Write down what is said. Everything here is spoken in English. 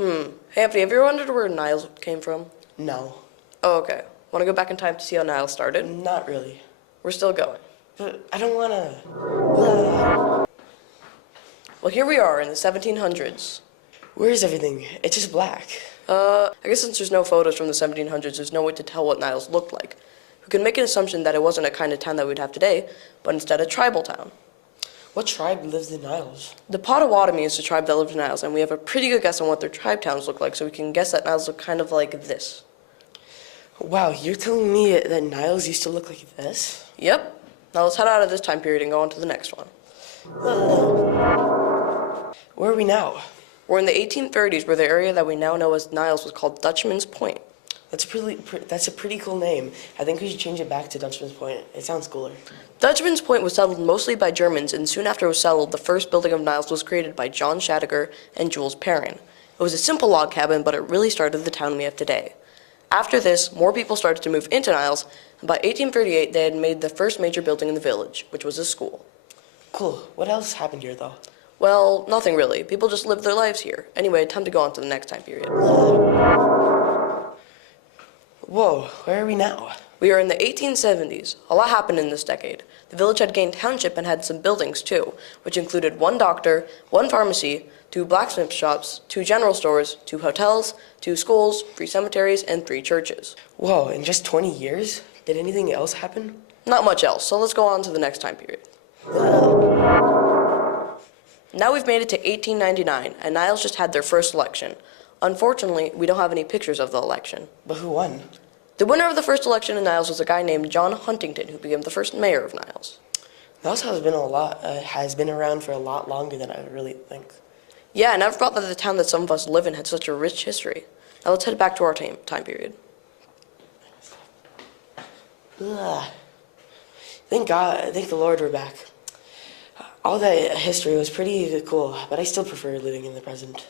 Hey, Anthony, have you ever wondered where Niles came from? No, Oh, okay. Want to go back in time to see how Niles started? not really. We're still going. But I don't wanna. Well, here we are in the 1700s. Where's everything? It's just black. I guess since there's no photos from the 1700s, there's no way to tell what Niles looked like. We can make an assumption that it wasn't a kind of town that we'd have today, but instead a tribal town. What tribe lives in Niles? The Potawatomi is the tribe that lived in Niles, and we have a pretty good guess on what their tribe towns look like, so we can guess that Niles look kind of like this. Wow, you're telling me that Niles used to look like this? Yep. Now let's head out of this time period and go on to the next one. Where are we now? We're in the 1830s, where the area that we now know as Niles was called Dutchman's Point. That's a pretty cool name. I think we should change it back to Dutchman's Point. It sounds cooler. Dutchman's Point was settled mostly by Germans, and soon after it was settled, the first building of Niles was created by John Shadegger and Jules Perrin. It was a simple log cabin, but it really started the town we have today. After this, more people started to move into Niles, and by 1838 they had made the first major building in the village, which was a school. Cool. What else happened here, though? Well, nothing really. People just lived their lives here. Anyway, time to go on to the next time period. Whoa, where are we now? We are in the 1870s. A lot happened in this decade. The village had gained township and had some buildings too, which included one doctor, one pharmacy, 2 blacksmith shops, 2 general stores, 2 hotels, 2 schools, 3 cemeteries, and 3 churches. Whoa, in just 20 years? Did anything else happen? Not much else, so let's go on to the next time period. Now we've made it to 1899, and Niles just had their first election. Unfortunately, we don't have any pictures of the election. But who won? The winner of the first election in Niles was a guy named John Huntington, who became the first mayor of Niles. Niles has been around for a lot longer than I really think. Yeah, I never thought that the town that some of us live in had such a rich history. Now let's head back to our time period. Ugh. Thank God, thank the Lord we're back. All that history was pretty cool, but I still prefer living in the present.